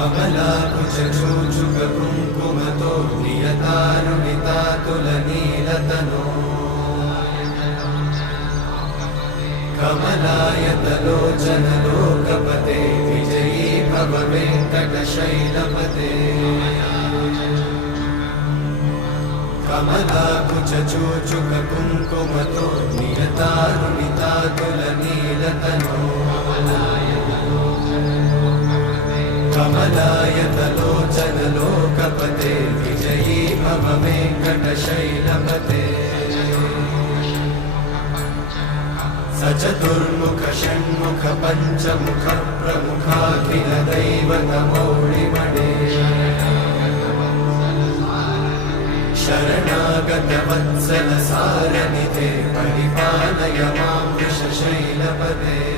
कमलाकुचूचुककुङ्कुमतो नियतारुणितातुलनीलतनो कमलायतलोचनलोकपते विजयी भव वेङ्कटशैलपते कमलाकुचूचुककुङ्कुमतो नियतारुणितातुलनीलतनो कमलायतलोचनलोकपते विजयी भव वेङ्कटशैलपते सचतुर्मुख षण्मुख पञ्चमुख प्रमुखाखिल दैवतमौळिमणे शरणागत वत्सल सारनिधे परिपालय मां वृषशैलपते